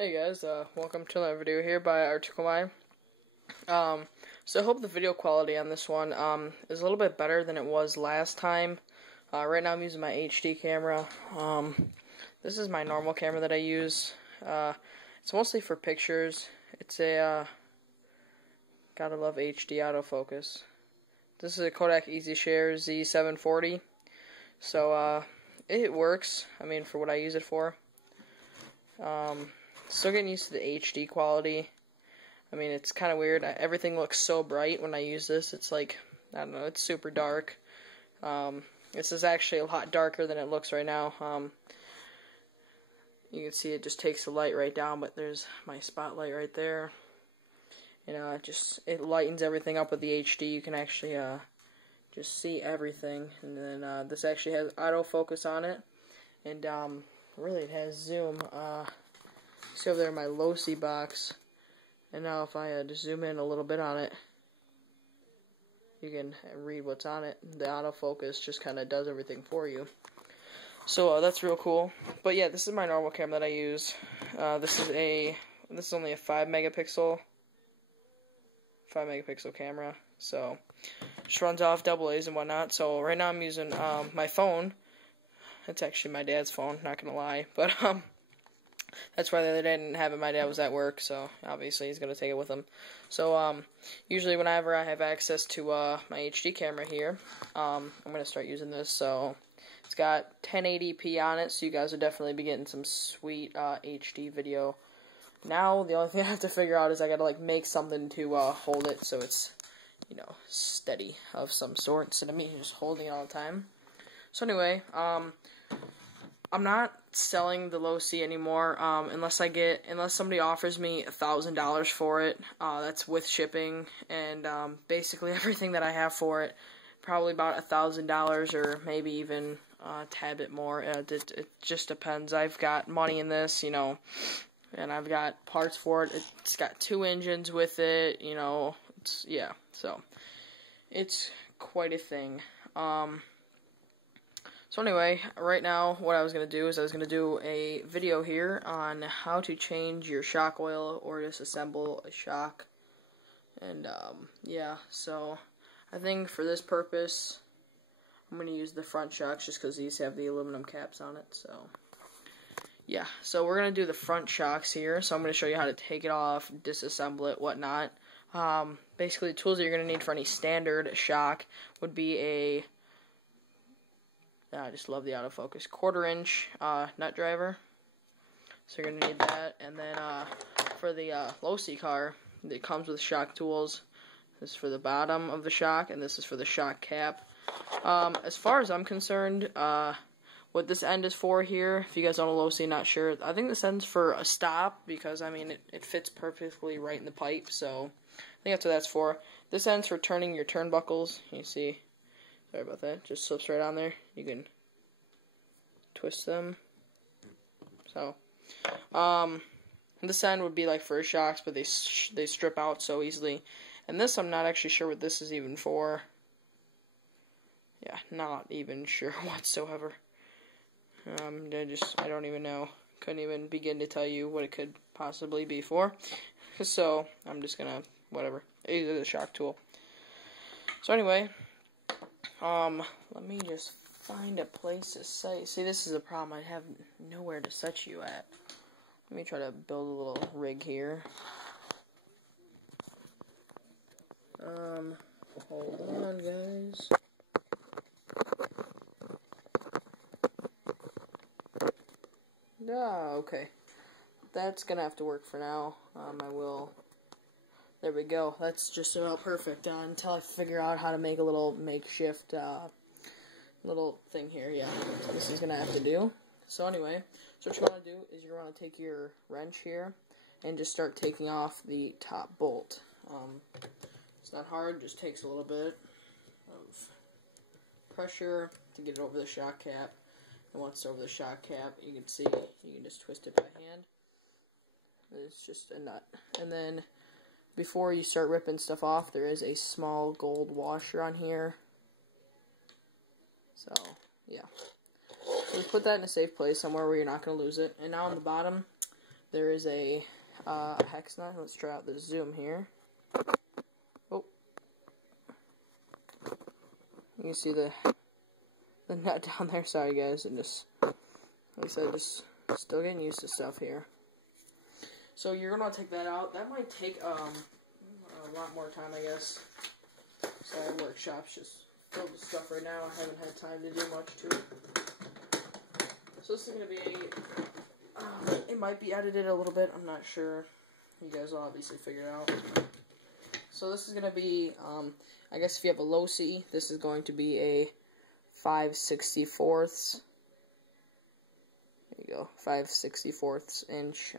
Hey guys, welcome to another video here by Article Mine. So I hope the video quality on this one is a little bit better than it was last time. Right now I'm using my HD camera. This is my normal camera that I use. It's mostly for pictures. It's a gotta love HD autofocus. This is a Kodak EasyShare Z740. So it works. I mean, for what I use it for. Still getting used to the HD quality. I mean, it's kind of weird. Everything looks so bright when I use this. It's like, I don't know, it's super dark. This is actually a lot darker than it looks right now. You can see it just takes the light right down, but there's my spotlight right there. You know, it lightens everything up with the HD. You can actually just see everything. And then this actually has autofocus on it. And really it has zoom. See over there my Losi box, and now if I just zoom in a little bit on it, you can read what's on it. The autofocus just kind of does everything for you. So that's real cool. But yeah, this is my normal camera that I use. This is only a 5 megapixel camera. So just runs off AA's and whatnot. So right now I'm using my phone. It's actually my dad's phone, not gonna lie, but that's why the other day I didn't have it. My dad was at work, so obviously he's going to take it with him. So, usually whenever I have access to my HD camera here, I'm going to start using this. So, it's got 1080p on it, so you guys will definitely be getting some sweet HD video. Now, the only thing I have to figure out is I got to, like, make something to hold it so it's, you know, steady of some sort instead of me just holding it all the time. So, anyway, I'm not selling the Losi anymore unless somebody offers me $1,000 for it. That's with shipping and basically everything that I have for it. Probably about $1,000 or maybe even a tad bit more. It just depends. I've got money in this, you know, and I've got parts for it. It's got 2 engines with it, you know. Yeah, so it's quite a thing. So anyway, right now what I was going to do is I was going to do a video here on how to change your shock oil or disassemble a shock. And yeah, so I think for this purpose I'm going to use the front shocks just because these have the aluminum caps on it. So yeah, so we're going to do the front shocks here. So I'm going to show you how to take it off, disassemble it, whatnot. Basically the tools that you're going to need for any standard shock would be a I just love the autofocus. 1/4 inch nut driver. So you're going to need that. And then for the Losi car, it comes with shock tools. This is for the bottom of the shock, and this is for the shock cap. As far as I'm concerned, what this end is for here, if you guys own a Losi, not sure, I think this end's for a stop because, I mean, it fits perfectly right in the pipe. So I think that's what that's for. This end's for turning your turnbuckles. You see. Sorry about that. Just slips right on there. You can twist them. So, this end would be like for shocks, but they strip out so easily. And this, I'm not actually sure what this is even for. Yeah, not even sure whatsoever. I don't even know. Couldn't even begin to tell you what it could possibly be for. So, I'm just gonna, whatever. Either the shock tool. So anyway. Let me just find a place to set. See, this is a problem. I have nowhere to set you at. Let me try to build a little rig here. Hold on, guys. Okay. That's gonna have to work for now. There we go. That's just about perfect until I figure out how to make a little makeshift little thing here. Yeah, so this is going to have to do. So anyway, so what you want to do is you want to take your wrench here and just start taking off the top bolt. It's not hard, just takes a little bit of pressure to get it over the shock cap. And once it's over the shock cap, you can see, you can just twist it by hand. It's just a nut. And then before you start ripping stuff off, there is a small gold washer on here. So, yeah. Just put that in a safe place somewhere where you're not going to lose it. And now on the bottom, there is a hex nut. Let's try out the zoom here. Oh, you can see the nut down there. Sorry guys, and just like I said, just still getting used to stuff here. So you're gonna take that out. That might take a lot more time, I guess. So I workshop's just filled with stuff right now. I haven't had time to do much to it. So this is gonna be it might be edited a little bit. I'm not sure. You guys will obviously figure it out. So this is gonna be I guess if you have a low C, this is going to be a 5/64. There you go, 5/64 inch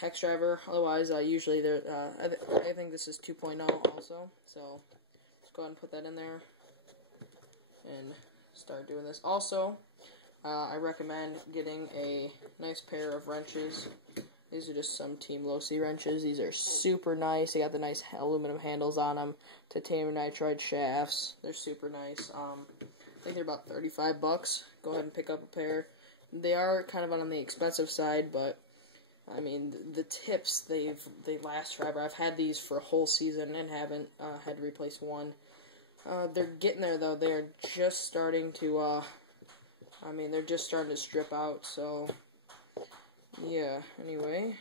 hex driver. Otherwise, usually I think this is 2.0 also. So let's go ahead and put that in there and start doing this. Also, I recommend getting a nice pair of wrenches. These are just some Team Losi wrenches. These are super nice. They got the nice aluminum handles on them. Titanium nitride shafts. They're super nice. I think they're about 35 bucks. Go ahead and pick up a pair. They are kind of on the expensive side, but I mean the tips they last forever. I've had these for a whole season and haven't had to replace one. They're getting there though. They're just starting to. They're just starting to strip out. So. Yeah, anyway,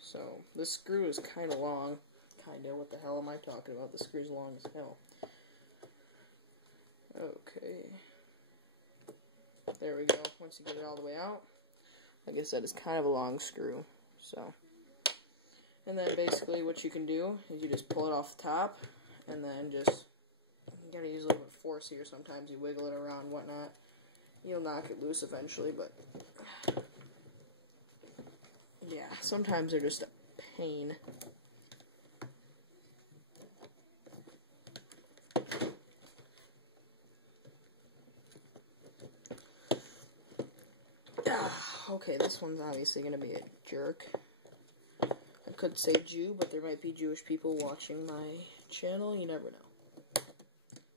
so this screw is kind of long. What the hell am I talking about? The screw's long as hell. Okay. There we go. Once you get it all the way out, like I said, it's kind of a long screw. So, and then basically what you can do is you just pull it off the top, and then just, you gotta use a little bit of force here. Sometimes you wiggle it around, whatnot. You'll knock it loose eventually, but yeah, sometimes they're just a pain. Okay, this one's obviously going to be a jerk. I could say Jew, but there might be Jewish people watching my channel. You never know.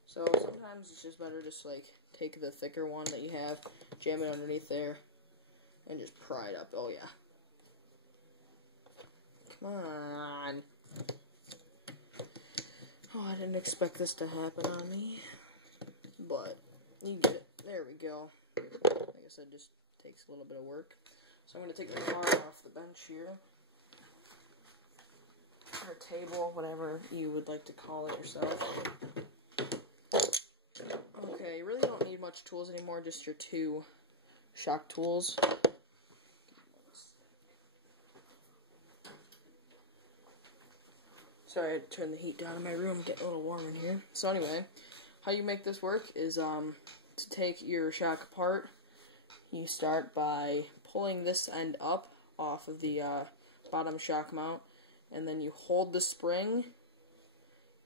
So sometimes it's just better just like take the thicker one that you have, jam it underneath there, and just pry it up. Oh yeah. Come on. Oh, I didn't expect this to happen on me. But, you get it. There we go. Like I said, just takes a little bit of work. So I'm going to take the bar off the bench here. Or table, whatever you would like to call it yourself. Okay, you really don't need much tools anymore, just your two shock tools. Sorry, I had to turn the heat down in my room, get a little warm in here. So anyway, how you make this work is to take your shock apart. You start by pulling this end up off of the bottom shock mount, and then you hold the spring.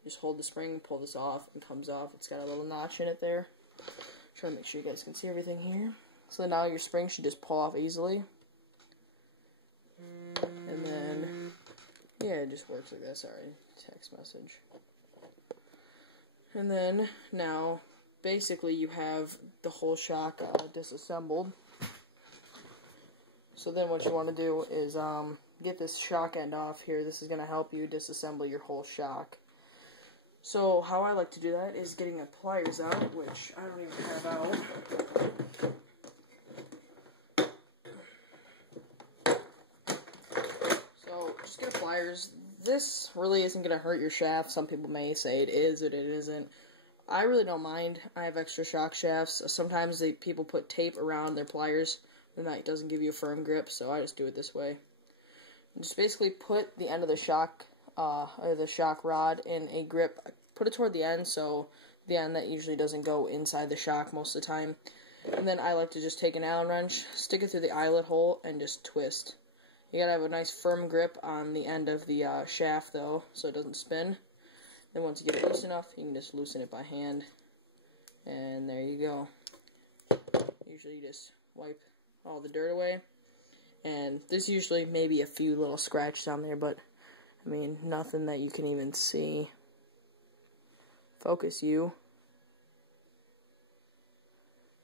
Just hold the spring, pull this off, and it comes off. It's got a little notch in it there. Try to make sure you guys can see everything here. So now your spring should just pull off easily. And then, yeah, it just works like that. Sorry, text message. And then, now, basically you have the whole shock disassembled. So then what you want to do is get this shock end off here. This is going to help you disassemble your whole shock. So how I like to do that is getting a pliers out, which I don't even have out. So just get a pliers. This really isn't going to hurt your shaft. Some people may say it is, but it isn't. I really don't mind. I have extra shock shafts. Sometimes people put tape around their pliers, and that doesn't give you a firm grip, so I just do it this way. Just basically put the end of the shock or the shock rod in a grip. Put it toward the end, so the end that usually doesn't go inside the shock most of the time. And then I like to just take an Allen wrench, stick it through the eyelet hole, and just twist. You gotta have a nice firm grip on the end of the shaft though, so it doesn't spin. Then once you get it loose enough, you can just loosen it by hand. And there you go. Usually you just wipe all the dirt away. And there's usually maybe a few little scratches on there, but I mean, nothing that you can even see. Focus you.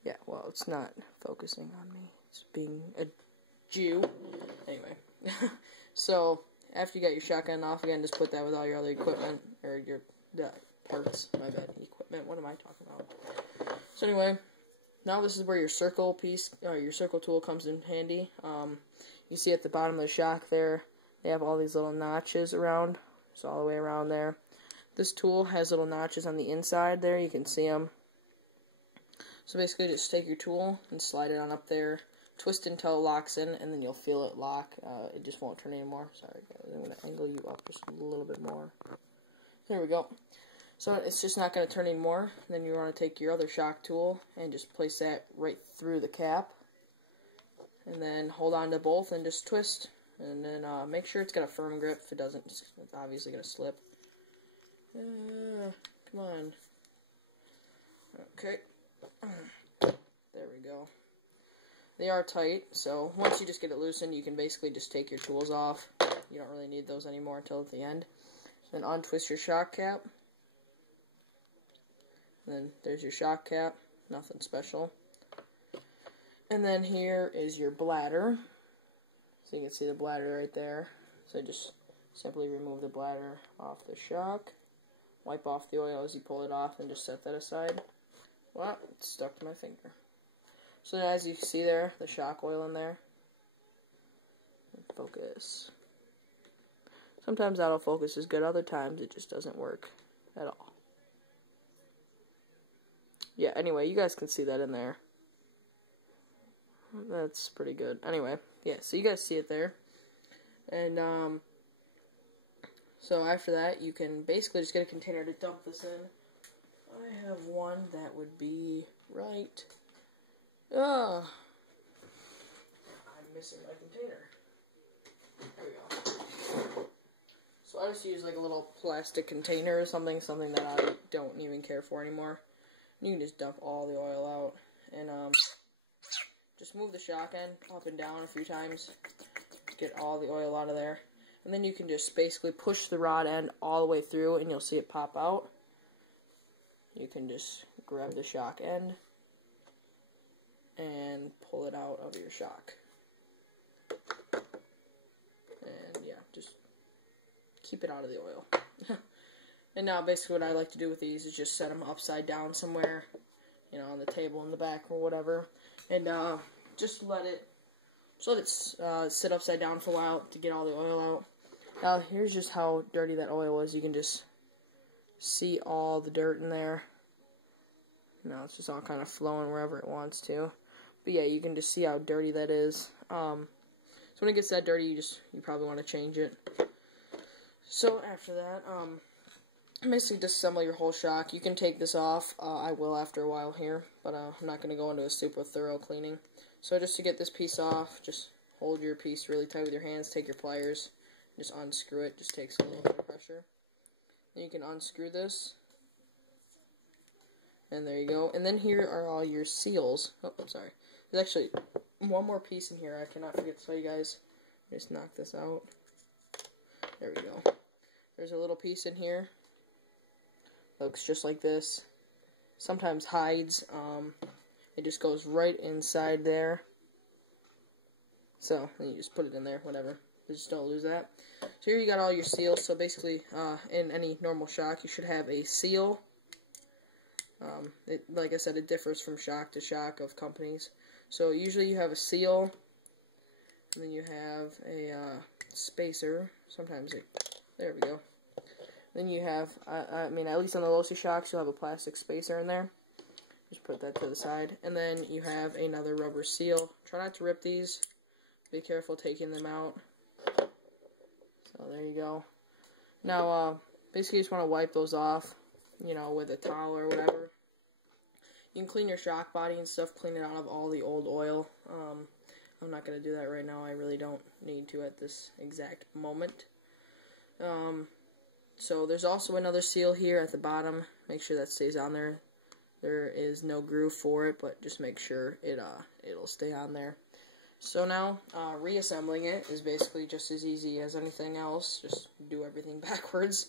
Yeah, well, it's not focusing on me. It's being a Jew. Anyway, so after you got your shotgun off, again, just put that with all your other equipment, or your parts, my bad, equipment, what am I talking about? So anyway, now this is where your circle piece, your circle tool comes in handy. You see at the bottom of the shock there, they have all these little notches around, so all the way around there. This tool has little notches on the inside there, you can see them. So basically just take your tool and slide it on up there, twist until it locks in, and then you'll feel it lock. It just won't turn anymore. Sorry guys, I'm going to angle you up just a little bit more. There we go. So it's just not going to turn anymore. Then you want to take your other shock tool and just place that right through the cap. And then hold on to both and just twist. And then make sure it's got a firm grip. If it doesn't, it's obviously going to slip. Come on. Okay. There we go. They are tight, so once you just get it loosened, you can basically just take your tools off. You don't really need those anymore until at the end. Then untwist your shock cap. And then there's your shock cap. Nothing special. And then here is your bladder. So you can see the bladder right there. So just simply remove the bladder off the shock. Wipe off the oil as you pull it off and just set that aside. Well, it's stuck to my finger. So now as you see there, the shock oil in there. Focus. Sometimes autofocus is good, other times it just doesn't work at all. Yeah, anyway, you guys can see that in there. That's pretty good. Anyway, yeah, so you guys see it there. And, so after that, you can basically just get a container to dump this in. I have one that would be right. I'm missing my container. There we go. So I just use like a little plastic container or something that I don't even care for anymore. You can just dump all the oil out and just move the shock end up and down a few times to get all the oil out of there. And then you can just basically push the rod end all the way through and you'll see it pop out. You can just grab the shock end and pull it out of your shock. And yeah, just keep it out of the oil. And now basically what I like to do with these is just set them upside down somewhere, you know, on the table in the back or whatever, and just let it sit upside down for a while to get all the oil out. Now here's just how dirty that oil is. You can just see all the dirt in there. Now it's just all kind of flowing wherever it wants to. But yeah, you can just see how dirty that is. So when it gets that dirty, you probably want to change it. So after that, basically disassemble your whole shock. You can take this off. I will after a while here, but I'm not going to go into a super thorough cleaning. So just to get this piece off, just hold your piece really tight with your hands. Take your pliers, just unscrew it. Just takes a little bit of pressure. Then you can unscrew this. And there you go. And then here are all your seals. Oh, I'm sorry. There's actually one more piece in here I cannot forget to tell you guys. Just knock this out. There we go. There's a little piece in here. Looks just like this. Sometimes hides. It just goes right inside there. So, then you just put it in there, whatever. Just don't lose that. So here you got all your seals. So basically, in any normal shock, you should have a seal. Like I said, it differs from shock to shock of companies. So usually you have a seal, and then you have a spacer. Sometimes there we go. Then you have, I mean, at least on the Losi shocks, you'll have a plastic spacer in there. Just put that to the side. And then you have another rubber seal. Try not to rip these. Be careful taking them out. So there you go. Now, basically you just want to wipe those off, you know, with a towel or whatever. You can clean your shock body and stuff, clean it out of all the old oil. I'm not going to do that right now. I really don't need to at this exact moment. So there's also another seal here at the bottom. Make sure that stays on there. There is no groove for it, but just make sure it'll stay on there. So now, reassembling it is basically just as easy as anything else. Just do everything backwards.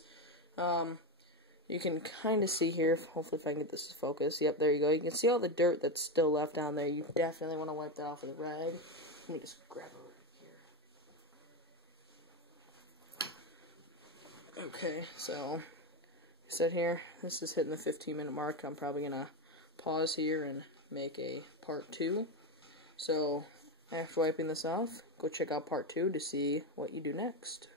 You can kind of see here, hopefully if I can get this to focus. Yep, there you go. You can see all the dirt that's still left down there. You definitely want to wipe that off with a rag. Let me just grab a Okay, so I said here, this is hitting the 15-minute mark. I'm probably gonna pause here and make a part 2. So after wiping this off, go check out part 2 to see what you do next.